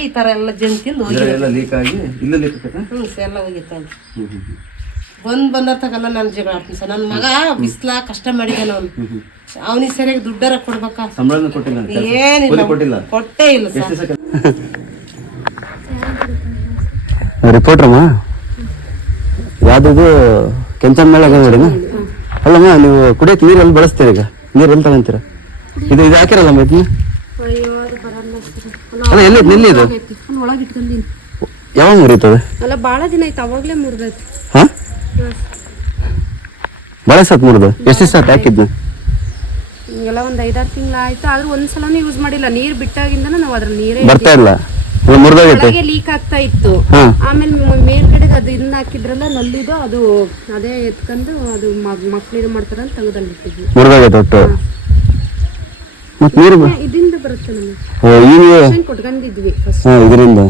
ಈ ತರ ಎಲ್ಲ ಜನ ತಿಂದು ಹೋಗಿ ಇದರೆಲ್ಲ ಲೀಕ್ ಆಗಿ ಇಲ್ಲ ಲೀಕ್ ಹ್ಞೂ ಸರ್ ಎಲ್ಲ ಹೋಗಿತ್ತು ಹ್ಞೂ ಹ್ಞೂ ಹ್ಞೂ ಬಂದ್ ಬಂದರ್ ತಗಲ್ಲ ನಾನು ಜಗಳ ಆಡ್ತೀನಿ ಸರ್. ನನ್ನ ಮಗ ಬಿಸ್ಲ ಕಷ್ಟ ಮಾಡಿದ್ದಾನ ಅವನು. ಅವನಿಗೆ ಸರಿಯಾಗಿ ದುಡ್ಡಾರ ಕೊಡ್ಬೇಕಾ? ಸಂಬಳನೂ ಕೊಟ್ಟಿಲ್ಲ ಅಂತ ಏನಿಲ್ಲ. ಕೊಟ್ಟಿಲ್ಲ? ಕೊಟ್ಟೇ ಇಲ್ಲ ಸರ್. ರಿಪೋರ್ಟ್ರಮ್ಮ ಯಾವ್ದು ಕೆಂಚನ ಮೇಳ ನೋಡಿನ ಅಲ್ಲಮ್ಮ ನೀವು ಕುಡಿಯಕ್ಕೆ ನೀರು ಎಲ್ಲಿ ಬಳಸ್ತೀರಿ ಈಗ? ನೀರು ಎಲ್ಲಿ ತಗೊಂತೀರ? ಇದು ಇದು ಹಾಕಿರಲ್ಲಮ್ಮ ಇದನ್ನ? ಅಲ್ಲ ಎಲ್ಲಿ ನೆಲ್ಲಿ ಇದು ಒಳಗೆ ಇಟ್ಕೊಂಡೀನಿ ಯಾವಾಗ ಮುರಿತದೆ? ಅಲ್ಲ ಭಾಳ ದಿನ ಆಯ್ತು ಅವಾಗಲೇ ಮುರಿದೈತಿ. ಹಾ? ಭಾಳ ಸತ್ ಮುರಿದು. ಎಷ್ಟು ದಿವಸ ಒಂದು ಐದಾರು ತಿಂಗಳು ಆಯ್ತು ಆದ್ರೂ ಒಂದ್ಸಲನೂ ಯೂಸ್ ಮಾಡಿಲ್ಲ. ನೀರು ಬಿಟ್ಟಾಗಿಂದನೂ ನಾವು ಅದ್ರ ನೀರೇ ಬರ್ತಾ ಇಲ್ಲ. ಅದು ಮುರಿದೋಗೈತೆ. ಒಳಗೆ ಲೀಕ್ ಆಗ್ತಾ ಇತ್ತು. ಆಮೇಲೆ ಮ- ಮೇಲ್ಗಡೆಗೆ ಅದು ಇದನ್ನ ಹಾಕಿದ್ರಲ್ಲ ನಲ್ಲಿದು ಅದು ಅದೇ ಎತ್ಕೊಂಡು ಅದು ಮಕ್ಳು ಇದು ಮಾಡ್ತಾರ ಅಂತ ತೆಗೆದಲ್ಲಿ ಬಿಟ್ಟಿದ್ವಿ ಮುರಿದೋಗೈತೆ ಒಟ್ಟು. ಮತ್ತೆ ನೀರು ಬ- ಇದರಿಂದ ಬರುತ್ತೆ ನಮಗೆ. ಓ ಕೊಟ್ಕೊಂಡಿದ್ವಿ ಹಾಂ ಇದರಿಂದ?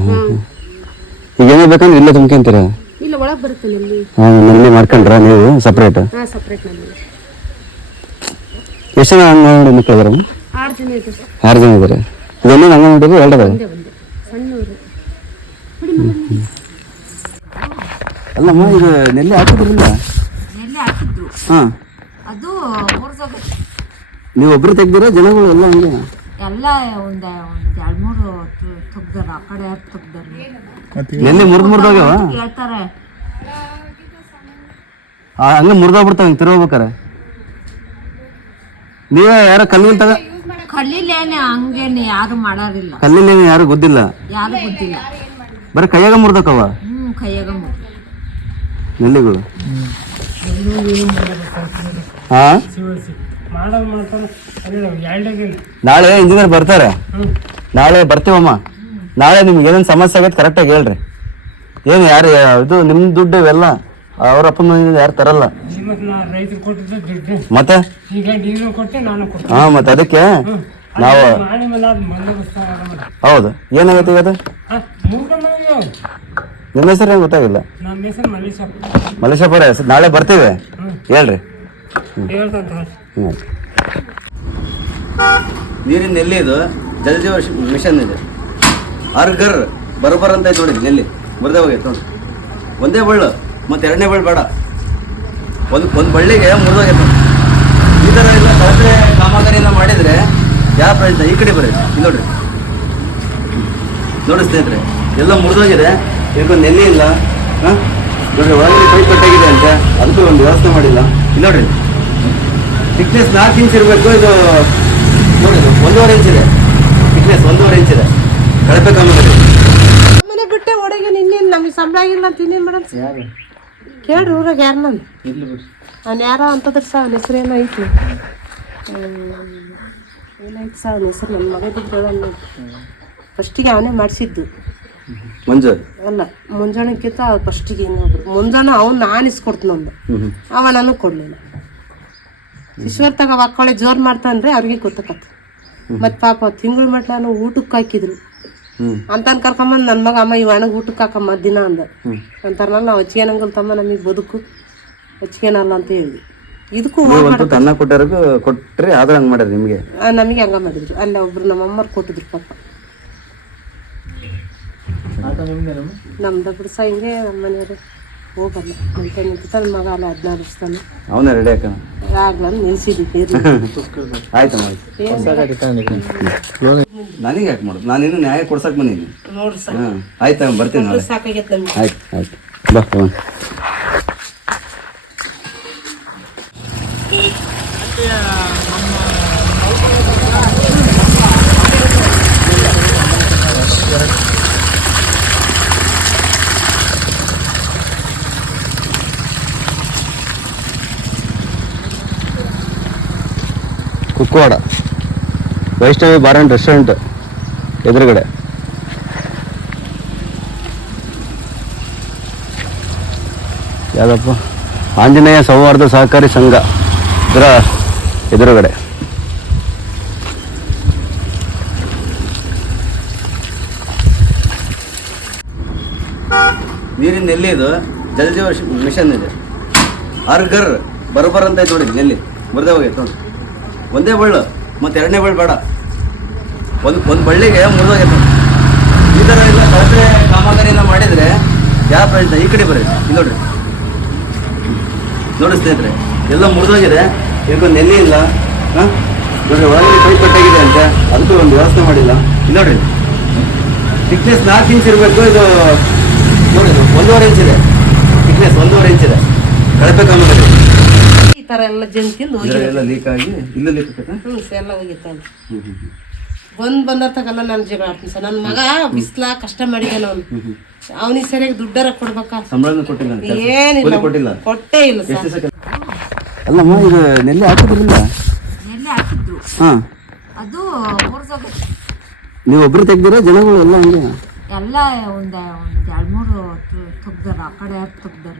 ಈಗ ಏನೇ ಬೇಕಂದ್ರೆ ಇಲ್ಲೇ ತುಂಬ್ಕೊಂತೀರ? ಇಲ್ಲ ಒಳಗೆ ಬರುತ್ತೆ ನಲ್ಲಿ ಹಾಂ ನಲ್ಲಿ ಮಾಡ್ಕೊಂಡ್ರ ನೀವು? ಸಪ್ರೇಟ್ ಹಾ ಸಪ್ರೇಟ್ನಲ್ಲಿ ಎಷ್ಟು ಜನ ಅಂಗನವಾಡಿ ಇದಾರೆ? ಆರು ಜನ ಇದೆ ಆರು ಜನ ಇದ್ದಾರೆ ಇದೊಂದು ಅಂಗನವಾಡಿ ಸಣ್ಣವರು ಅಲ್ಲಮ್ಮ ಇದು ನೆಲ್ಲಿ ಹಾಕಿದ್ರಿಂದ ನೆಲ್ಲಿ ಹಾಕಿದ್ದು ಹಾಂ. ಅದು ನೀವು ಒಬ್ರು ತೆಗ್ದಿರ ಜನಗಳು ಎಲ್ಲ ಹಂಗೆ ಎಲ್ಲ ಒಂದು ಒಂದ್ ಎರಡ್ ಮೂರು ತೆಗ್ದಾರ ಆ ಕಡೆ ಯಾರು ತೆಗ್ದಾರ ನೆಲ್ಲಿ ಮುರಿದು ಮುರಿದೋಗ್ಯಾವ ಹೇಳ್ತಾರೆ. ಹಂಗೆ ಮುರಿದೋಗ್ಬಿಡ್ತಾವ ಹಿಂಗೆ ತಿರ್ಗೋಬೇಕಾರೆ. ನೀವೇ ಯಾರೋ ಕಲ್ಲಿನ ತಗ ಕಲ್ಲಿಲೇನೆ ಹಂಗೇನೆ ಯಾರು ಮಾಡೋರಿಲ್ಲ. ಕಲ್ಲಿನ ಯಾರು ಗೊತ್ತಿಲ್ಲ? ಯಾರು ಗೊತ್ತಿಲ್ಲ. ಬರೀ ಕೈಯಾಗ ಮುರ್ದಕವ ಹ್ಮ್ ಕೈಯಾಗ ಮುರ್ದು. ನೆಲ್ಲಿಗಳು? ಹಾ ನಾಳೆ ಇಂಜಿನಿಯರ್ ಬರ್ತಾರೆ. ನಾಳೆ ಬರ್ತೀವಮ್ಮ ನಾಳೆ ನಿಮ್ಗೆ ಏನೇನು ಸಮಸ್ಯೆ ಆಗೈತೆ ಕರೆಕ್ಟಾಗಿ ಹೇಳ್ರಿ. ಏನು ಯಾರು ಇದು ನಿಮ್ಮ ದುಡ್ಡು ಇವೆಲ್ಲ ಅವ್ರ ಅಪ್ಪನ ಯಾರು ತರಲ್ಲ. ರೈತರು ಕೊಟ್ಟಿದ್ದ ದುಡ್ಡು. ಮತ್ತೆ? ಈಗ ನೀನು ಕೊಟ್ಟೆ ನಾನು ಕೊಟ್ಟೆ. ಹಾ ಮತ್ತೆ ಅದಕ್ಕೆ ನಾವು ಹೌದು. ಏನಾಗುತ್ತೆ ಈಗ ಅದು ನಿಮ್ಮ ಹೆಸರು ಏನು ಗೊತ್ತಾಗಿಲ್ಲ? ಮಲ್ಲೇಶಪ್ಪರ ಹೆಸರು ನಾಳೆ ಬರ್ತೀವಿ. ಹೇಳ್ರಿ. ಹೇಳ್ತಂತ ನೀರಿನ ನೆಲ್ಲಿ ಇದು? ಜಲಜೀವ ಮಿಷನ್ ಇದೆ. ಅರ್ಗರ್ ಬರೋಬರ್ ಅಂತ ನೋಡಿ ನೆಲ್ಲಿ ಬರ್ದೇ ಹೋಗೈತೆ ನೋಡಿ. ಒಂದೇ ಬಳ್ಳು, ಮತ್ತೆ ಎರಡನೇ ಬಳ್ಳು ಬೇಡ. ಒಂದು ಒಂದು ಬಳ್ಳಿಗೆ ಮುರಿದೋಗೈತೆ ಈ ಥರ ಎಲ್ಲ ಕಳಪೆ ಕಾಮಗಾರಿಯನ್ನು ಮಾಡಿದರೆ ಯಾವ ಪ್ರಯತ್ನ? ಈ ಕಡೆ ಬರೀ ಇಲ್ಲಿ ನೋಡ್ರಿ. ನೋಡಿ ಸ್ನೇಹಿತರೆ, ಎಲ್ಲ ಮುರಿದೋಗಿದೆ. ಇದಕ್ಕೊಂದು ನೆಲ್ಲಿ ಇಲ್ಲ. ಹಾಂ? ನೋಡ್ರಿ, ಒಳಗಡೆ ಪೈಪ್ ಕಟ್ಟಾಗಿದೆ ಅಂತ, ಅದಕ್ಕೂ ಒಂದು ವ್ಯವಸ್ಥೆ ಮಾಡಿಲ್ಲ. ಇಲ್ಲಿ ನೋಡ್ರಿ. ಥಿಕ್ನೆಸ್ ನಾಲ್ಕು ಇಂಚ್ ಇರಬೇಕು ಇದು ನೋಡಿ ಒಂದೂವರೆ ಇಂಚ್ ಇದೆ. ಥಿಕ್ನೆಸ್ ಒಂದೂವರೆ ಇಂಚ್ ಇದೆ. ಕಳಪೆ ಕಾಮಗಾರಿ ಮನೆ ಬಿಟ್ಟೆ ಒಡೆಗೆ ನಿನ್ನೆ ನಮಗೆ ಸಂಬಳ ಆಗಿಲ್ಲ ಅಂತ ಇನ್ನೇನು ಮೇಡಮ್ ಯಾರು? ಕೇಳ್ರಿ ಊರಾಗ ಯಾರು ನಾನು? ಅವ್ನು ಯಾರೋ ಅಂತದ್ರ ಸಹ ಅವನ ಹೆಸರು ಏನೋ ಐತಿ. ಏನಾಯ್ತು ಸಹ ಅವನ ಹೆಸರು ನನ್ನ ಮಗ ಬಿದ್ದಲ್ಲ ಫಸ್ಟಿಗೆ ಅವನೇ ಮಾಡಿಸಿದ್ದು. ಮುಂಜಾನೆ ಅಲ್ಲ ಮುಂಜಾನೆಕ್ಕಿಂತ ಫಸ್ಟಿಗೆ ಇನ್ನೊಬ್ರು ಮುಂಜಾನೆ ಅವ್ನು ನಾನು ಇಸ್ಕೊಡ್ತೀನಿ ಅವನು ಅವ ನನಗೆ ಕೊಡಲಿಲ್ಲ. ಈಶ್ವರ್ ತಗ ಜೋರ್ ಮಾಡ್ತಾ ಮಾಡ್ತಾನ್ರಿ ಅವ್ರಿಗೆ ಗೊತ್ತಕತ್ ಮತ್ ಪಾಪ ತಿಂಗಳ ಮಟ್ಟ ನಾನು ಊಟಕ್ಕೆ ಹಾಕಿದ್ರು. ಹ್ಮ್. ಅಂತನ್ ನನ್ ನನ್ನ ಮಗ ಅಮ್ಮ ಇವ್ ಅಣ್ಣಗೆ ಊಟಕ್ಕೆ ಹಾಕಮ್ಮ ದಿನ ಅಂದ. ಅಂತಾರಲ್ಲ ನಾವು ಹಚ್ಕೇನಂಗಲ್ ತಮ್ಮ ನಮಗೆ ಬದುಕು. ಹಚ್ಕೇನಲ್ಲ ಅಂತ ಹೇಳಿ. ಇದಕ್ಕೂ ಅನ್ನ ಕೊಟ್ಟವ್ರಿಗೂ ಕೊಟ್ರಿ ಆದ್ರೆ ಹಂಗೆ ಮಾಡ್ಯಾರ ನಿಮಗೆ? ನಮಗೆ ಹಂಗ ಮಾಡಿದ್ರು. ಅಲ್ಲ ಒಬ್ರು ನಮ್ಮ ಅಮ್ಮರು ಕೊಟ್ಟಿದ್ರು ಪಾಪ. ನಮ್ದ ಬಿಡ್ಸ ಹಿಂಗೆ ನಮ್ಮ ಮನೆಯವರು. ಹೋಗಲ್ಲ ಅಂತ. ಮಗ ಅಲ್ಲ ಹದಿನಾರು ಅವನೇ ರೆಡಿ ಹಾಕೋಣ ಆಗ್ಲ ನಿಲ್ಸಿದ್ವಿ ಆಯ್ತಮ್ಮ ಆಯ್ತು ನನಗೆ ಯಾಕೆ ಮಾಡೋದು? ನಾನೇನು ನ್ಯಾಯ ಕೊಡ್ಸಕ್ಕೆ ಬಂದೀನಿ ನೋಡ್ರಿ ಸರ್ ಹಾಂ ಆಯ್ತು ಬರ್ತೀನಿ ನಾಳೆ. ಸಾಕಾಗೈತೆ ಆಯ್ತು ಆಯ್ತು. ಬಾ ತಗೊಂಡ್. Kukkawada Vaishnavi bar and restaurant ಎದುರುಗಡೆ. ಯಾವುದಪ್ಪ? ಆಂಜನೇಯ ಸೌಹಾರ್ದ ಸಹಕಾರಿ ಸಂಘ ಇದರ ಎದುರುಗಡೆ. ನೀರಿನ ನೆಲ್ಲಿ ಇದು, ಜಲಜೀವ ಮಿಷನ್ ಇದೆ. ಅರ್ಗರ್ ಬರೋಬರ್ ಅಂತ ಐತೆ ನೋಡಿ, ನೆಲ್ಲಿ. ಬರ್ದೇ ಹೋಗೈತೆ ನೋಡಿ. ಒಂದೇ ಬಳ್ಳು, ಮತ್ತೆ ಎರಡನೇ ಬಳ್ಳು ಬೇಡ. ಒಂದು ಒಂದು ಬಳ್ಳಿಗೆ ಮುರಿದೋಗೈತೆ ಈ ಥರ ಎಲ್ಲ ಕಳಪೆ ಕಾಮಗಾರಿಯನ್ನು ಮಾಡಿದರೆ ಯಾವ ಪ್ರಯತ್ನ? ಈ ಕಡೆ ಬರೀ ಇಲ್ಲಿ ನೋಡ್ರಿ. ನೋಡಿ ಸ್ನೇಹಿತರೆ, ಎಲ್ಲ ಮುರಿದೋಗಿದೆ. ಇದಕ್ಕೊಂದು ನೆಲ್ಲಿ ಇಲ್ಲ. ಹಾಂ? ನೋಡ್ರಿ, ಒಳಗೆ ಕೈ ಕಟ್ಟಾಗಿದೆ ಅಂತ. ಅದಕ್ಕೂ ಒಂದು ವ್ಯವಸ್ಥೆ ಮಾಡಿಲ್ಲ. ಇಲ್ಲಿ ನೋಡ್ರಿ. ಥಿಕ್ನೆಸ್ ನಾಲ್ಕು ಇಂಚ್ ಇರಬೇಕು. ಇದು ನೋಡಿ ಒಂದೂವರೆ ಇಂಚ್ ಇದೆ. ಒಂದೂವರೆ ಇಂಚ್ ಇದೆ. ಕಳಪೆ ಕಾಮಗಾರಿ. ತರ ಎಲ್ಲ ಜನ ತಿಂದು ಹೋಗಿ ಇದರಲ್ಲೆಲ್ಲ ಲೀಕ್ ಆಗಿ ಇಲ್ಲೂ ಲೀಕ್ ಹ್ಞೂ ಸರ್ ಎಲ್ಲ ಹೋಗಿತ್ತಾನೆ ಬಂದ್ ಬಂದತ್ತಾಗಲ್ಲ ನಾನು ಜಗಳ ಆಡ್ತೀನಿ ಸರ್. ನನ್ನ ಮಗ ಬಿಸ್ಲಾ ಕಷ್ಟ ಮಾಡಿದ್ದಾನ ಅವನು. ಅವನಿಗೆ ಸರಿಯಾಗಿ ದುಡ್ಡರ ಕೊಡ್ಬೇಕಾ? ಸಂಬಳನೂ ಕೊಟ್ಟಿಲ್ಲ ಅಂತ ಕೆಲ್ಸ. ಏನಿಲ್ಲ ಕೂಲಿ ಕೊಟ್ಟಿಲ್ಲ. ಕೊಟ್ಟೇ ಇಲ್ಲ ಎಷ್ಟು ಸರ್. ದಿವಸ ಅಲ್ಲಮ್ಮ ಇದು ನೆಲ್ಲಿ ಹಾಕಿದ್ರಿಲ್ಲ? ಹಾಕಿದ್ದು ಹಾಂ. ಅದು ಮುರಿದೋಗೈತೆ ನೀವು ಒಬ್ರು ತೆಗ್ದಿರ ಜನಗಳು ಎಲ್ಲ ಹಂಗೆ? ಎಲ್ಲ ಒಂದು ಒಂದ್ ಎರಡು ಮೂರು ತೆಗ್ದಾರ ಆ ಕಡೆ ತೆಗ್ದಾರ?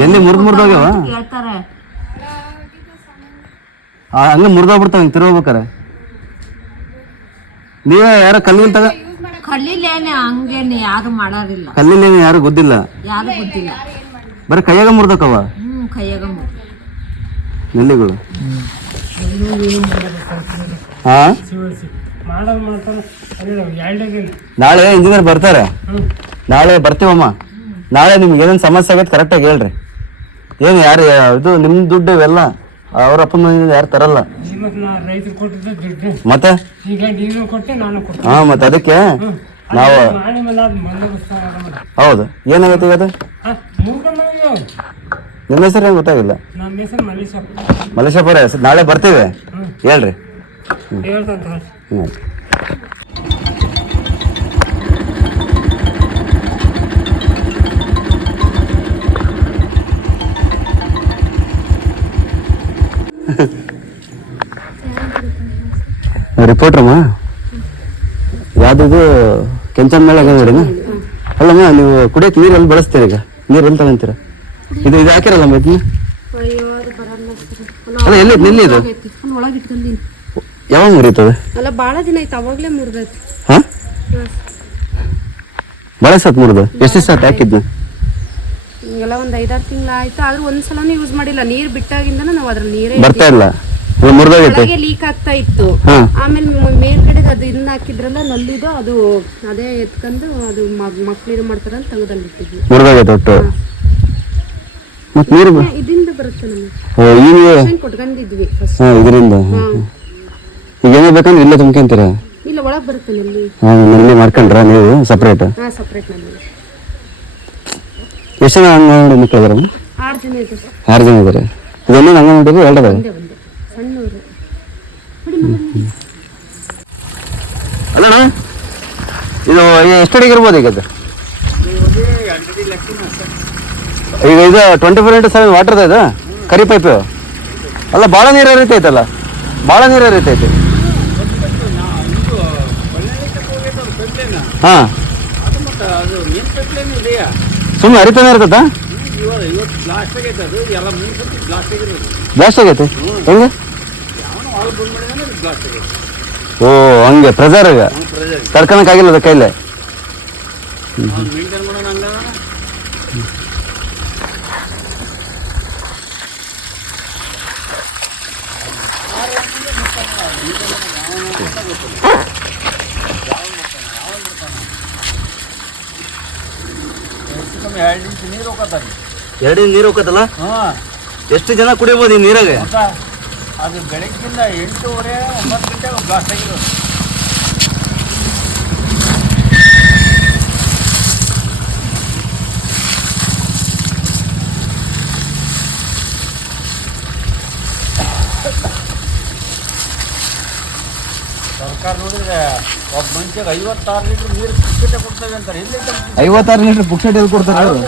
ನೆಲ್ಲಿ ಮುರಿದು ಮುರಿದೋಗ್ಯವ? ಹೇಳ್ತಾರೆ. ಹಂಗೆ ಮುರಿದೋಗ್ಬಿಡ್ತಾವ ಹಿಂಗೆ ತಿರ್ಗೋಬೇಕಾರೆ ನೀವೇ ಯಾರ ಕಲ್ಲಿನ ತಗ ಕಲ್ಲಿಲೇನೆ ಹಂಗೇನೆ ಯಾರು ಮಾಡೋರಿಲ್ಲ. ಕಲ್ಲಿನೇನು ಯಾರು ಗೊತ್ತಿಲ್ಲ? ಯಾರು ಗೊತ್ತಿಲ್ಲ. ಬರೀ ಕೈಯಾಗ ಮುರ್ದಕ್ಕವ ಹ್ಮ್ ಕೈಯಾಗ ಮುರ್ದು. ನೆಲ್ಲಿಗಳು. ಹಾ ನಾಳೆ ಇಂಜಿನಿಯರ್ ಬರ್ತಾರೆ. ನಾಳೆ ಬರ್ತೀವಮ್ಮ. ನಾಳೆ ನಿಮ್ಗೆ ಏನೇನು ಸಮಸ್ಯೆ ಆಗೈತೆ ಕರೆಕ್ಟಾಗಿ ಹೇಳ್ರಿ. ಏನು ಯಾರು ಇದು ನಿಮ್ಮ ದುಡ್ಡು ಇವೆಲ್ಲ? ಅವ್ರ ಅಪ್ಪನ ಯಾರು ತರಲ್ಲ. ಮತ್ತು? ಹಾ ಮತ್ತೆ ಅದಕ್ಕೆ ನಾವು ಹೌದು. ಏನಾಗುತ್ತೆ ಈಗ ನಿಮ್ಮ ಹೆಸರು ಏನು ಗೊತ್ತಾಗಿಲ್ಲ. ನಮ್ಮ ಹೆಸರು ನಾಳೆ ಬರ್ತೀವಿ. ಹೇಳ್ರಿ. ಹ್ಞೂ ರಿಪೋರ್ಟ್ರಮ್ಮ ಯಾವ್ದು ಕೆಂಚನ ಮೇಳ ನೋಡಿನ ಅಲ್ಲಮ್ಮ ನೀವು ಕುಡಿಯಕ್ಕೆ ನೀರು ಎಲ್ಲಿ ಬಳಸ್ತೀರಿ ಈಗ? ನೀರು ಎಲ್ಲಿ ತಗೊಂತೀರ? ಇದು ಇದು ಹಾಕಿರಲ್ಲಮ್ಮ ಇದನ್ನ? ಅಲ್ಲ ಎಲ್ಲಿ ನೆಲ್ಲಿ ಇದು? ಯಾವಾಗ ಮುರಿತದೆ? ಅಲ್ಲ ಭಾಳ ದಿನ ಆಯ್ತು ಅವಾಗಲೇ ಮುರಿದೈತಿ. ಹಾ? ಭಾಳ ಸತ್ ಮುರಿದು? ಎಷ್ಟು ಸತ್ ಹಾಕಿದ್ನ ಹಿಂಗೆಲ್ಲ ಒಂದು ಐದಾರು ತಿಂಗಳು ಆಯ್ತು ಆದ್ರೂ ಒಂದ್ಸಲನೂ ಯೂಸ್ ಮಾಡಿಲ್ಲ. ನೀರ್ ಬಿಟ್ಟಾಗಿಂದ ನಾವ್ ಅದ್ರಲ್ಲಿ ನೀರೇ ಬರ್ತಾ ಇಲ್ಲ. ಅದು ಮುರಿದೋಗೈತೆ. ಒಳಗೆ ಲೀಕ್ ಆಗ್ತಾ ಇತ್ತು. ಆಮೇಲೆ ಮ- ಮೇಲ್ಗಡೆ ಅದು ಇನ್ನ ಹಾಕಿದ್ರಲ್ಲ ನಲ್ಲಿದು ಅದು ಅದೇ ಎತ್ಕೊಂಡು ಅದು ಮಕ್ಳು ಮಾಡ್ತಾರ ಅಂತ ತೆಗೆದಲ್ಲಿ ಇಟ್ಟಿದ್ವಿ ಮುರಿದೋಗೈತೆ ಒಟ್ಟು. ಮತ್ ನೀರು ಬ- ಇದರಿಂದ ಬರುತ್ತೆ ನಮಗೆ. ಓ ಈಗ ಕನೆಕ್ಷನ್ ಕೊಟ್ಕೊಂಡಿದ್ವಿ ಹಾ ಇದರಿಂದ. ಈಗ ಏನೇ ಬೇಕಂದ್ರೆ ಇಲ್ಲೇ ತುಂಬ್ಕೊಂತೀರ? ಇಲ್ಲ ಒಳಗ್ ಬರುತ್ತೆ ನಲ್ಲಿ. ಹಾ ನಲ್ಲಿ ಮಾಡ್ಕೊಂಡ್ರ ನೀವು ಸಪ್ರೇಟ್ ಹಾ ಸಪ್ರೇಟ್ನಲ್ಲಿ. ಎಷ್ಟು ಜನ ಅಂಗನವಾಡಿ ಮಕ್ಕಳು ಇದಾರೆ? ಆರು ಜನ ಇದ್ದಾರೆ. ಆರು ಜನ ಇದಾರೆ. ಇದೊಂದು ಅಂಗನವಾಡಿ ಎರಡು ಅದಾವೆ ಒಂದೇ ಒಂದೇ. ಸಣ್ಣವರು. ಅಲ್ಲಣ್ಣ ಇದು ಎಷ್ಟು ಅಡಿಗೆ ಇರ್ಬೋದು ಈಗ ಅದು? ಈಗ ಇದು twenty four into seven water ಇದು? ಕರಿ ಪೈಪ್ ಅಲ್ಲ ಭಾಳ ನೀರು ಹರಿತೈತಲ್ಲ ಭಾಳ ನೀರು ಐತೆ. ಹಾ. ಸುಮ್ಮನೆ ಹರಿತಾನೆ ಇರ್ತದ? ಬ್ಲಾಸ್ಟ್ ಆಗೈತಿ. ಹೆಂಗೆ? ಓ ಹಂಗೆ ಪ್ರೆಸರ್ ಈಗ ತಡ್ಕೊಳಕ್ಕಾಗಿಲ್ಲ ಅದ ಕೈಲೇ ಎರಡು ನೀರು ಹೋಗತ್ತಲ್ಲ? ಎಷ್ಟು ಜನ ಕುಡಿಬೋದು ಈ ನೀರಾಗೆ? ಅದು ಬೆಳಗ್ಗಿಂದ ಎಂಟೂವರೆ ಒಂಬತ್ತು ಗಂಟೆ ಬ್ಲಾಸ್ಟ್ ಆಗಿರೋದು ಸರ್ಕಾರ ನೋಡಿದ್ರೆ ಒಬ್ಬ ಮನುಷ್ಯಗೆ ಐವತ್ತಾರು ಲೀಟ್ರ್ ನೀರು ಪುಕ್ಷಟೆ ಕೊಡ್ತೇವೆ ಅಂತಾರೆ. ಎಲ್ಲಿ ಐವತ್ತಾರು ಲೀಟರ್ ಪುಕ್ಷಟೆ ಎಲ್ಲಿ ಕೊಡ್ತಾರೆ ಅವರು?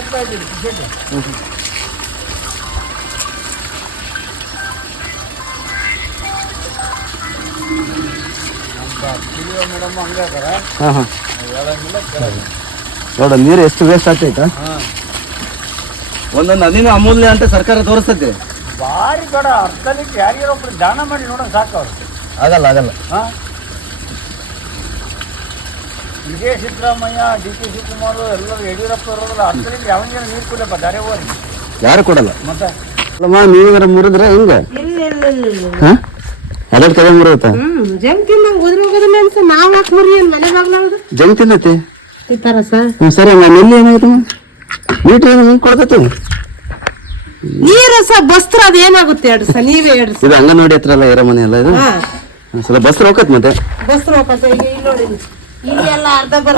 ಮೇಡಮ್ ಹಂಗೆ ಹಾಕಾರ ಹಾಂ ಹಾಂ. ಹೇಳಂಗಿಲ್ಲ ಕೇಳಂಗಿಲ್ಲ ನೋಡ ನೀರು ಎಷ್ಟು ವೇಸ್ಟ್ ಆಗ್ತೈತ? ಒಂದೊಂದು ನದಿನ ಅಮೂಲ್ಯ ಅಂತ ಸರ್ಕಾರ ತೋರಿಸ್ತೈತೆ. ಭಾರಿ ದೊಡ್ಡ ಅರ್ಧ ಲೀಟರ್ ಯಾರಿಗಾರ ಒಬ್ರು ದಾನ ಮಾಡಿ ನೋಡೋಣ ಸಾಕು ಅವ್ರು. ಆಗಲ್ಲ ಆಗಲ್ಲ. ಹಾಂ. ಇದೇ ಸಿದ್ದರಾಮಯ್ಯ ಡಿ ಕೆ ಶಿವಕುಮಾರ್ ಎಲ್ಲರೂ ಯಡಿಯೂರಪ್ಪ ಅವರೆಲ್ಲ ಅರ್ಧ ಯಾವಾಗ ನೀರು ಕೊಡಪ್ಪ ದಾರೆ ಹೋಗಿ ಯಾರು ಕೊಡಲ್ಲ? ಮತ್ತೆ? ಅಲ್ಲಮ್ಮ ಮುರಿದ್ರೆ ಹೆಂಗೆ? ಇಲ್ಲ ತಿಂದಂಗ್ ಉದ್ರ ಹೋಗೋದಿಲ್ಲ ಅನ್ಸ ನಾವ್ ಯಾಕೆ ಮುರಿ ಮನೆ ಬಾಗ್ಲಾವ್ದು ಜಂಗ್ ತಿನ್ನತಿ ಈ ತರ ಸರ್? ಹ್ಮ್, ಸರಿ ಅಮ್ಮ ನೆಲ್ಲಿ ಏನಾಯ್ತು? ಮೀಟ್ರ್ ಏನು ಕೊಡ್ತೈತಿ ನೀರು ಸಹ ಬಸ್ತ್ರ ಅದು ಏನಾಗುತ್ತೆ ಹೇಳ್ರಿ ಸರ್ ನೀವೇ ಹೇಳ್ರಿ ಇದು ಅಂಗನವಾಡಿ ಹತ್ರ ಅಲ್ಲ ಇರೋ ಮನೆ ಅಲ್ಲ ಇದು? ಹಾ. ಬಸ್ ಹೋಗತ್ ಮತ್ತೆ? ಬಸ್ತ್ರ ಹೋಗತ್ತೆ ಈಗ ಇಲ್ಲಿ ನೋಡಿ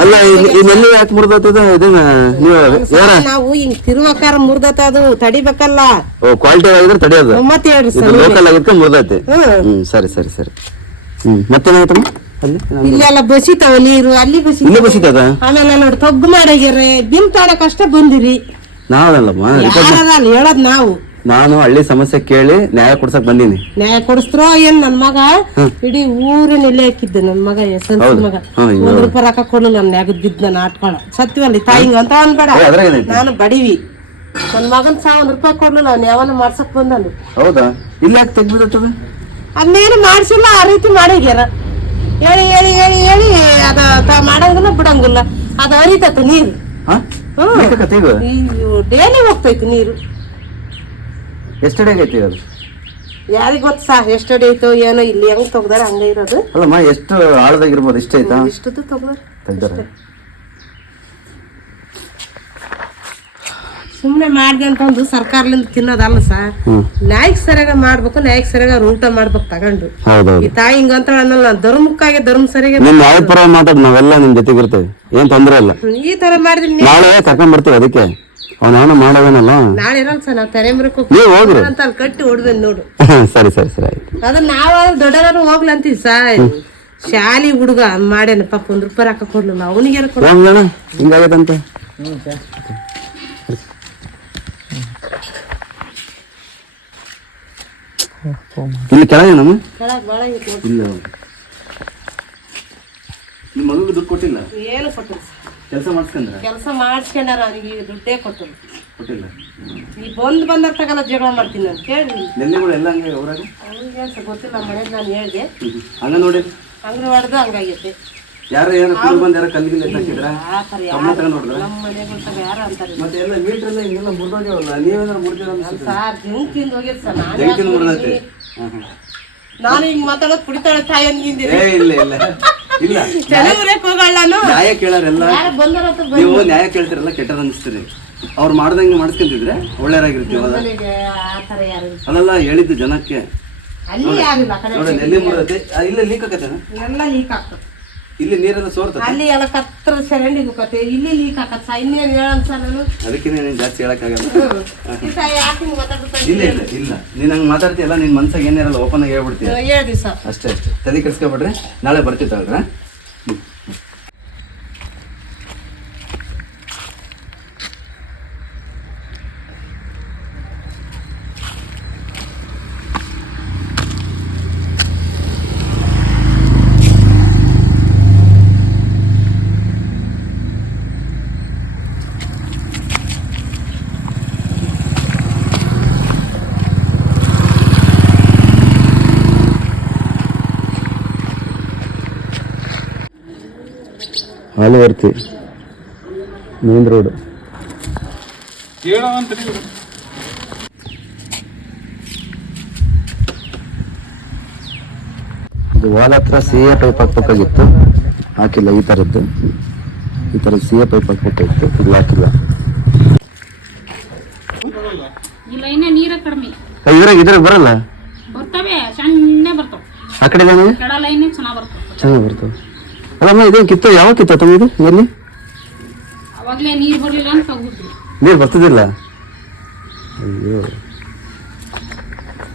ಅಲ್ಲ ಇನ್ನೆಲ್ಲಿ ಯಾಕೆ ಮುರಿದತ್ತದ ಇದನ್ನ ನೀವು ಯಾರ? ನಾವು ಹಿಂಗ್ ತಿರುವಕಾರ ಮುರ್ದತ ಅದು ತಡಿಬೇಕಲ್ಲ. ಓ ಕ್ವಾಲಿಟಿ ಆಗಿದ್ರೆ ತಡಿಯೋದು. ಮತ್ತೆ ಹೇಳ್ರಿ ಇದು ಸರ್. ಲೋಕಲ್ ಆಗಿದ್ಕ ಮುರ್ದೈತೆ. ಹ್ಮ್ ಸರಿ ಸರಿ ಸರಿ. ಹ್ಮ್ ಮತ್ತೇನಾಯ್ತಮ್ಮ ಅಲ್ಲಿ ಇಲ್ಲೆಲ್ಲ ಬಸಿತಾವ ನೀರು ಅಲ್ಲಿ ಬಸಿ ಇಲ್ಲೇ ಬಸಿತದ? ಆಮೇಲೆ ನೋಡಿ ತಗ್ಗು ಮಾಡ್ಯಾಗ್ಯಾರ ಬಿಲ್ ತಾಡಕ್ ಅಷ್ಟೇ ಬಂದಿರಿ. ನಾವಲ್ಲಮ್ಮ ಅಲ್ಲಿ ಹೇಳದ್ ನಾವು. ನಾನು ಹಳ್ಳಿ ಸಮಸ್ಯೆ ಕೇಳಿ ನ್ಯಾಯ ಕೊಡ್ಸಕ್ ಬಂದೀನಿ. ನ್ಯಾಯ ಕೊಡಿಸ್ತ್ರೋ ಏನ್ ನನ್ ಮಗ? ಇಡೀ ಊರಿನ ಎಲೆ ಹಾಕಿದ್ದೆ ನನ್ ಮಗ ಎಸ್ ಮಗ. ಒಂದ್ ರೂಪಾಯಿ ರೊಕ್ಕ ಕೊಡಲಿಲ್ಲ ನ್ಯಾಗದ್ ಬಿದ್ದ ನಾನು ಆಟ್ಕೊಳ. ಸತ್ಯವಲ್ಲಿ ತಾಯಿಂಗ್ ಅಂತ ಅನ್ಬೇಡ? ನಾನು ಬಡಿವಿ. ನನ್ ಮಗನ್ ಸಾವಿರ ರೂಪಾಯಿ ಕೊಡ್ಲಿಲ್ಲ ನಾನು ಯಾವನ ಮಾಡ್ಸಕ್ ಬಂದನು. ಹೌದಾ? ಇಲ್ಲ ಯಾಕೆ ತೆಗ್ಬಿಡತ್ತದ ಅದನ್ನೇನು ಮಾಡ್ಸಿಲ್ಲ ಆ ರೀತಿ ಮಾಡಿದ್ಯಾರ ಹೇಳಿ ಹೇಳಿ ಹೇಳಿ ಹೇಳಿ ಅದ ಮಾಡಂಗಿಲ್ಲ ಬಿಡಂಗಿಲ್ಲ. ಅದ ಹರಿತೈತೆ ನೀರು. ಡೈಲಿ ಹೋಗ್ತೈತಿ ನೀರು. ಎಷ್ಟು ಅಡಿ ಆಗೈತಿ ಅದು ಯಾರಿಗ್ ಗೊತ್ತ ಸಾ? ಎಷ್ಟು ಅಡಿ ಐತೋ ಏನೋ ಇಲ್ಲಿ ಹೆಂಗ್ ತೆಗ್ದಾರ ಹಂಗೆ ಇರೋದು. ಅಲ್ಲಮ್ಮ ಎಷ್ಟು ಆಳದಾಗಿರ್ಬೋದು ಇಷ್ಟ ಆಯ್ತಾ? ಇಷ್ಟದ್ದು ತೆಗ್ದಾರ. ತೆಗ್ದಾರ. ಸುಮ್ನೆ ಮಾಡಿದೆ ಅಂತಂದು ಸರ್ಕಾರದಿಂದ ತಿನ್ನೋದಲ್ಲ ಸಾ? ನ್ಯಾಯಕ್ ಸರಿಯಾಗ ಮಾಡ್ಬೇಕು ನ್ಯಾಯಕ್ ಸರಿಯಾಗ ಅವ್ರು ಊಟ ಮಾಡ್ಬೇಕು ತಗೊಂಡು. ಈ ತಾಯಿ ಹಿಂಗ ಅಂತ ಅನ್ನಲ್ಲ ಧರ್ಮಕ್ಕಾಗಿ ಧರ್ಮ ಸರಿಯಾಗಿ ನಿಮ್ ಯಾವ ಪರ ಮಾತಾಡ್ ನಾವೆಲ್ಲ ನಿಮ್ ಜೊತೆಗಿರ್ತೇವೆ ಏನ್ ತೊಂದ್ರೆ ಇಲ್ಲ. ಈ ತರ ಮಾಡಿದ್ರೆ ನಾಳೆ ಬರ್ತೀವಿ ಅದಕ್ಕೆ. ಅವನ ಮಾಡವೇನಲ್ಲ ನಾಳೆ ಇರಲ್ಲ ಸರ್ ನಾವು ತೆರೆ ಮರಕ್ಕೆ ನೀವ್ ಹೋಗ್ರಿ. ಅಂತ ಅಲ್ಲಿ ಕಟ್ಟಿ ಹೊಡ್ದೇನ್ ನೋಡು. ಸರಿ ಸರಿ ಸರಿ ಆಯ್ತು. ಅದನ್ನ ನಾವ್ ದೊಡ್ಡವರು ಹೋಗ್ಲ ಅಂತೀವಿ ಸಾ ಶಾಲಿ ಹುಡುಗ ಮಾಡ್ಯಾನ ಪಾಪ ಒಂದ್ ರೂಪಾಯಿ ರೊಕ್ಕ ಕೊಡ್ಲಿಲ್ಲ. ಅವನಿಗೆ ಕೊಡ ರಾಮಗಣ ಹಿಂಗಾಗತ್ತಂತೆ ಇಲ್ಲಿ ಕೆಳಗೆ ನಮ್ಮ ಇಲ್ಲ. ನಿಮ್ಮ ಮಗುಗೆ ದುಡ್ಡು ಕೊಟ್ಟಿಲ್ಲ? ಏನು ಕೊಟ್ಟಿಲ್ಲ ಕೆಲಸ ಮಾಡಿಸ್ಕೊಂಡ್ರೆ? ಕೆಲಸ ಮಾಡಿಸ್ಕೊಂಡಾರ ಅವ್ರಿಗೆ ದುಡ್ಡೇ ಕೊಟ್ಟರು ಕೊಟ್ಟಿಲ್ಲ. ಈ ಬಂದ್ ಬಂದಾಗ ತಗಲ್ಲ ಜಗಳ ಮಾಡ್ತೀನಿ ಅಂತ ಕೇಳಿ ನೆಲ್ಲಿಗಳು ಎಲ್ಲ ಹಂಗೆ ಅವ್ರಾಗ ಅವ್ನಿಗೆ ಅನ್ಸ ಗೊತ್ತಿಲ್ಲ ಮನೇಲಿ ನಾನು ಹೇಳಿದೆ. ಹಂಗ ನೋಡಿ ಅಂಗಡಿ ಹೊಡೆದು ಹಂಗಾಗೈತೆ. ಯಾರು ಯಾರು ಕೂಡ ಬಂದು ಯಾರು ಕಲ್ಲಿಗೆ ಹಾಕಿದ್ರ? ಆ ಥರ ಯಾರು ಗಮನ ತಗೊಂಡು ನೋಡಿದ್ರ ನಮ್ಮ ಮನೆಗಳ ತಗ ಯಾರು ಅಂತಾರೆ? ಮತ್ತೆ ಎಲ್ಲ ಮೀಟರ್ ಎಲ್ಲ ಹಿಂಗೆಲ್ಲ ಮುರಿದೋಗ್ಯವಲ್ಲ ನೀವೇನಾರು ಮುರಿದಿರ ಸರ್ ಜಂಗ್ ತಿಂದು ಹೋಗಿದ್ ಸರ್ ನಾನು ಜಂಕಿನ ಮುರಿದೈತೆ ನಾನು ಹಿಂಗ್ ಮಾತಾಡೋದು ಕುಡಿತಾಳೆ ತಾಯಿ ಅನ್ಗಿಂದಿರಿ ಏ ಇಲ್ಲ ಇಲ್ಲ. ಇಲ್ಲ. ತೆಲುಗುರಕ್ಕೆ ಹೋಗಲ್ಲ ನಾನು ನ್ಯಾಯ ಕೇಳಾರೆಲ್ಲ ಯಾರು ಬಂದರ ನೀವು ನ್ಯಾಯ ಕೇಳ್ತಿರಲ್ಲ ಕೆಟ್ಟದ ಅನಿಸ್ತೀರಿ. ಅವ್ರು ಮಾಡ್ದಂಗೆ ಮಾಡಿಸ್ಕೊಂತಿದ್ರೆ ಒಳ್ಳೆಯರಾಗಿರ್ತೀವಿ. ಅಲ್ಲಲ್ಲ ಹೇಳಿದ್ದು ಜನಕ್ಕೆ. ನೋಡಿ. ನೆಲ್ಲಿ ಮುರಿದೈತಿ ಇಲ್ಲೇ. ಲೀಕ್ ಆಗತ್ತೇನ ಎಲ್ಲ ಲೀಕ್ ಆಗ್ತದೆ. ಇಲ್ಲಿ ನೀರೆಲ್ಲ ಸೋರ್ತದೆ? ಅಲ್ಲಿ ಎಲ್ಲ ಕತ್ರ ಸೆರೆಂಡಿಗೆ ಹೋಗತ್ತೆ ಇಲ್ಲಿ ಲೀಕ್ ಆಗತ್ತೆ ಇನ್ನೇನು ಸರ್ ನಾನು? ಅದಕ್ಕೆ ನೀನು ಜಾಸ್ತಿ ಹೇಳಕ್ಕಾಗಲ್ಲ ಇಲ್ಲ ಇಲ್ಲ ಇಲ್ಲ. ನೀನು ಹಂಗೆ ಮಾತಾಡ್ತೀಯಲ್ಲ ನಿನ್ ಮನ್ಸಾಗ ಏನಿರಲ್ಲ ಓಪನ್ ಆಗಿ ಹೇಳ್ಬಿಡ್ತೀನಿ ಹೇಳಿ ಸರ್. ಅಷ್ಟೇ ಅಷ್ಟೇ. ತಲೆ ಕೆಡಿಸ್ಕೊಬಿಡ್ರಿ ನಾಳೆ ಬರ್ತೀವಿ ಹಾಲುವರ್ತಿ ಮೇನ್ ರೋಡ್. ಇದು ವಾಲ್ ಹತ್ರ ಸಿ ಎ ಪೈಪ್ ಹಾಕ್ಬೇಕಾಗಿತ್ತು. ಹಾಕಿಲ್ಲ ಈ ಥರದ್ದು ಈ ಥರ ಸಿ ಎ ಪೈಪ್ ಹಾಕ್ಬೇಕಾಗಿತ್ತು. ಇಲ್ಲಿ ಹಾಕಿಲ್ಲ. ಇಲ್ಲ ಇನ್ನೇ ನೀರ ಕಡಿಮೆ. ಏ, ಇದ್ರಾಗ ಇದ್ರಾಗ ಬರಲ್ಲ? ಬರ್ತವೆ ಸಣ್ಣೆ ಬರ್ತಾವ. ಆ ಕಡೆ ಚೆನ್ನಾಗ್ ಬರ್ತಾವ. ಚೆನ್ನಾಗಿ ಬರ್ತವೆ. ಅಲ್ಲಮ್ಮ ಇದು ಕಿತ್ತ? ಯಾವ ಕಿತ್ತ? ತಮ್ಮಿದು ಎಲ್ಲಿ? ಅವಾಗ್ಲೇ ನೀರ್ ಬರ್ಲಿಲ್ಲ ಅಂತ ತಗೋದ್ವಿ ನೀರು ಬರ್ತದಿಲ್ಲ ಅಯ್ಯೋ.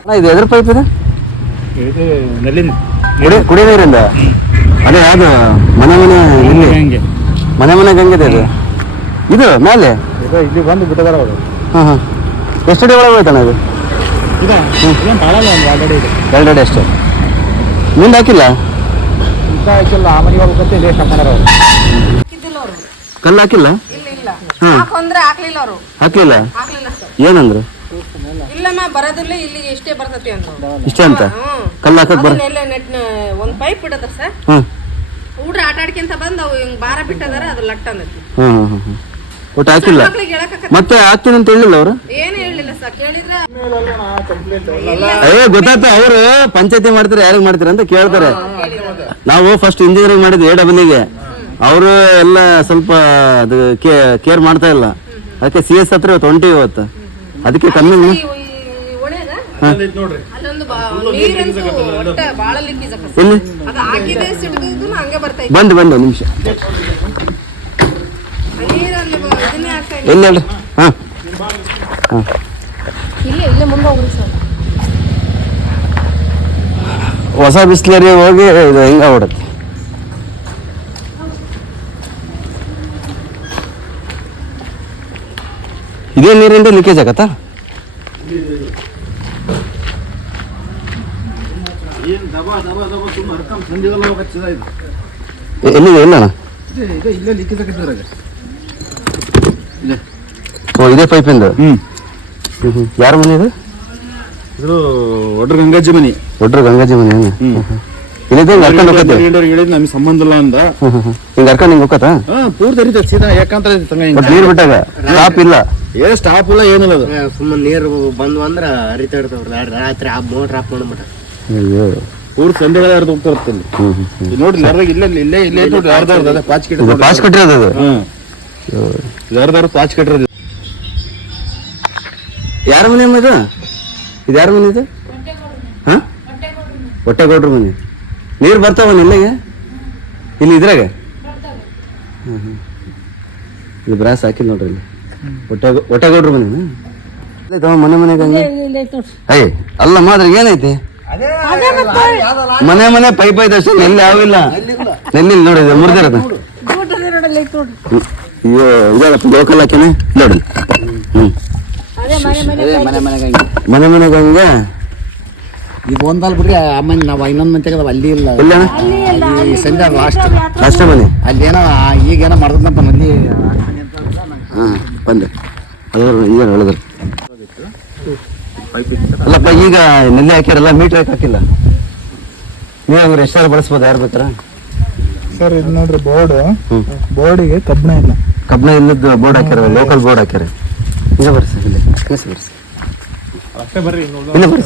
ಅಣ್ಣ, ಇದು ಎದ್ರ ಪೈಪ್ ಇದೆ? ಕುಡಿ ಕುಡಿ ನೀರಿಂದ? ಅದೇ ಯಾವ್ದು? ಮನೆ ಮನೆ ಇಲ್ಲಿ? ಮನೆ ಮನೆ ಗಂಗಿದೆ ಇದು ಇದು ಮೇಲೆ? ಇಲ್ಲಿ ಬಂದು ಬಿಟ್ಟದಾರ ಅವರು. ಹಾಂ ಹಾಂ. ಎಷ್ಟು ಅಡಿ ಒಳಗೆ ಹೋಯ್ತಣ್ಣ ಇದು? ಇದೆ ಇದೆ ಎರಡು ಅಡಿ ಅಷ್ಟೇ. ಮುಂದೆ ಹಾಕಿಲ್ಲ? ಈಗ ಹಾಕಿಲ್ಲ ಆ ಮನೆಗೆ ಹೋಗ್ಬೇಕಂತ ಇಲ್ಲಿ ಇಲ್ಲ ಅವರು. ಕಲ್ಲು ಹಾಕಿಲ್ಲ ಹಾಂ. ಅಂದ್ರೆ ಹಾಕ್ಲಿಲ್ಲ ಅವರು. ಹಾಕ್ಲಿಲ್ಲ? ಹಾಕ್ಲಿಲ್ಲ ಸರ್. ಏನಂದ್ರು? ಇಲ್ಲಮ್ಮ ಬರೋದಿಲ್ಲ ಇಲ್ಲಿ ಇಷ್ಟೇ ಬರ್ತೈತಿ ಅಂತ ಇಷ್ಟೇ ಅಂತ? ಕಲ್ಲು ಹಾಕಕ್ ಬರ ನೆಟ್ ಒಂದ್ ಪೈಪ್ ಬಿಡದ್ರ ಸರ್? ಹಾಂ ಹುಡ್ರ ಆಟ ಆಡ್ಕೊಂತ ಬಂದ್ ಅವು ಹಿಂಗ್ ಬಾರ ಬಿಟ್ಟದಾರ ಅದು ಲಟ್ ಅಂದೈತಿ. ಹಾಂ ಹಾಂ ಹಾಂ ಹಾಂ ಒಟ್ಟು ಹಾಕಿಲ್ಲ. ಮತ್ತೆ ಹಾಕ್ತೀನಿ ಅಂತ ಹೇಳಿಲ್ಲ ಅವರು? ಅಯ್ಯೋ ಗೊತ್ತಾಯ್ತ ಅವರು? ಪಂಚಾಯತಿ ಮಾಡ್ತಾರೆ ಯಾರಿಗೆ ಮಾಡ್ತಾರೆ ಅಂತ ಕೇಳ್ತಾರೆ. ನಾವು ಫಸ್ಟ್ ಇಂಜಿನಿಯರಿಂಗ್ ಮಾಡಿದ್ವಿ ಎ ಡಬಲ್ಗೆ ಅವರು ಎಲ್ಲ ಸ್ವಲ್ಪ ಅದು ಕೇರ್ ಮಾಡ್ತಾ ಇಲ್ಲ. ಅದಕ್ಕೆ ಸಿ ಎಸ್ ಹತ್ರ ಇವತ್ತು ಹೊಂಟಿ ಇವತ್ತು. ಅದಕ್ಕೆ ಕಮ್ಮಿ ಬಂದು ಬಂದು ಒಟ್ಟ ಬಾಳ ಲೀಕೇಜ್ ಎಲ್ಲಿ ಅದು ಹಾಕಿದೆ ಸಿಡಿದು ಹಂಗೆ ಬರ್ತಾ ಬಂದು ಬಂದು ಒಂದು ನಿಮಿಷ ನೀರಲ್ಲಿ ಇದನ್ನೇ ಆಗ್ತಾ ಎಲ್ಲಿ ಹೇಳಿ? ಹಾಂ. ಹಾಂ. ಇಲ್ಲೇ ಇಲ್ಲೇ ಮುಂದೆ ಹೋಗ್ರಿ ಸರ್. ಹೊಸ ಬಿಸ್ಲರಿ ಹೋಗಿ ಇದು ಹಿಂಗ ಓಡುತ್ತೆ ಇದೇ ನೀರಿಂದ ಲೀಕೇಜ್ ಆಗತ್ತಾ? ಏನು ದಬಾ ದಬಾ ದಬಾ ತುಂಬ ಹರ್ಕೊಂಡ್ ಸಂಜೆಗೆಲ್ಲ ಹೋಗಚ್ಚಿದ ಇದು ಎ- ಎಲ್ಲಿದೆ ಎಲ್ಲಣ್ಣ ಇದೆ ಇದೆ ಇಲ್ಲೇ ಲಿಕ್ಕಿದ ಕಟ್ಟಿದ್ರಾಗ ಓ ಇದೇ ಪೈಪ್ ಹ್ಮ್. ಹ್ಞೂ ಯಾರ ಮನೆ ಇದು? ಇದು ಒಡ್ರ ಗಂಗಾಜಿ ಮನಿ. ಒಡ್ರ ಗಂಗಾಜಿ ಮನಿ ಏನು ಇಲ್ಲಿದೆ ಹಿಂಗೆ ಹರ್ಕೊಂಡು ಹೋಗತ್ತೆ ಹೇಳಿದ್ ನಮಗೆ ಸಂಬಂಧ ಇಲ್ಲ ಅಂದ. ಹಿಂಗೆ ಹರ್ಕೊಂಡು ಹೋಗತ್ತಾ ಹಾ ಪೂರ್ತಿ ಹರಿತೈತೆ ಸೀದಾ ಯಾಕಂತ ಬಟ್ ನೀರು ಬಿಟ್ಟಾಗ? ಸ್ಟಾಪ್ ಇಲ್ಲ. ಏ ಸ್ಟಾಪ್ ಇಲ್ಲ ಏನಿಲ್ಲ ಅದು. ಸುಮ್ಮನೆ ನೀರು ಬಂದು ಅಂದ್ರೆ ಹರಿತಾ ಇರ್ತಾವ್ರಿ ರಾತ್ರಿ ಆ ಮೋಟ್ರ್ ಆಫ್ ಮಾಡ್ಬಿಟ್ಟ ಅಯ್ಯೋ. ಪೂರ್ತಿ ಸಂಜೆಗಳ ಹರಿದು ಹೋಗ್ತಾ ಇಲ್ಲಿ. ನೋಡ್ರಿ ಅರ್ಧ ಇಲ್ಲೇ ಇಲ್ಲೇ ಇಲ್ಲೇ ನೋಡ್ರಿ ಅರ್ಧ ಅರ್ಧ ಪಾಚ್ ಇದು ಕಟ್ಟಿರೋದು. ಅದು? ಅರ್ಧ ಅರ್ಧ ಪಾಚ್ ಕಟ್ಟಿರೋದು. ಯಾರ ಮನೆ ಅಮ್ಮ ಇದು? ಇದು ಯಾರ ಮನೆ ಇದು? ಹಾಂ? ಹೊಟ್ಟೆಗೌಡ್ರ ಮನೆ. ನೀರು ಬರ್ತಾವ ಇಲ್ಲಿಗೆ? ಇಲ್ಲಿ ಇದ್ರಾಗ? ಹಾಂ ಹಾಂ ಇಲ್ಲಿ ಬ್ರಾಸ್ ಹಾಕಿಲ್ಲ ನೋಡ್ರಿ ಇಲ್ಲಿ. ಹೊಟ್ಟೆ ಕೊಡ್ರಿ ಮನೆ ತಮ್ಮ ಮನೆ ಮನೆಗೆ ಹಂಗೆ. ಅಯ್ಯ ಅಲ್ಲ ಮಾತ್ರ ಏನೈತಿ? ಮನೆ ಮನೆ ಪೈಪ್ ಐತೆ ಅಷ್ಟೇ ಎಲ್ಲಿ ಯಾವಿಲ್ಲ ನೆಲ್ಲಿ ನೋಡಿ ಮುರಿದಿರದ. ಮುರಿದಿರೋದು ಅಯ್ಯೋ ಇದಲ್ಲಪ್ಪ ಲೋಕಲ್ ಹಾಕಿನ. ನೋಡಿ. ಹ್ಞೂ ಮನೆ ಮನೆಗೆ ಹಂಗೆ ಮನೆ. ಹಂಗೆ ಈಗ ಒಂದಲ್ಲ ಬಿಡ್ರಿ ಅಮ್ಮನ ನಾವು ಇನ್ನೊಂದು ಮಂತೆಗೆ ಅಲ್ಲಿ ಇಲ್ಲ. ಇಲ್ಲ ಈ ಸಂಜೆ ಲಾಸ್ಟ್ ಲಾಸ್ಟ್ ಮನೆ? ಈಗ ಏನೋ ಮಾಡ್ದಂತ ಮಂದಿ ಹಾಂ ಬಂದೆ. ಅದ್ರ ಈಗ ಹೇಳಿದ್ರು. ಅಲ್ಲಪ್ಪ ಈಗ ನೆಲ್ಲಿ ಹಾಕ್ಯಾರಲ್ಲ ಮೀಟ್ರ್ ಯಾಕೆ ಹಾಕಿಲ್ಲ. ನೀವು ಹಂಗಾರೆ ಎಷ್ಟಾರು ಬಳಸ್ಬೋದು ಯಾರು ಬೇಕಾರ ಸರ್ ಇದು ನೋಡ್ರಿ ಬೋರ್ಡ್. ಬೋರ್ಡಿಗೆ ಕಬ್ಬಿಣ ಇಲ್ಲ. ಕಬ್ಬಿಣ ಇಲ್ಲದ ಬೋರ್ಡ್ ಹಾಕ್ಯಾರ ಲೋಕಲ್ ಬೋರ್ಡ್ ಹಾಕ್ಯಾರ. ಈಗ ಬರ್ರಿ ಸರ್ ಇಲ್ಲ. ಅಷ್ಟೇ ಬರ್ರಿ ಇಲ್ಲ ಬರ್ಸಿ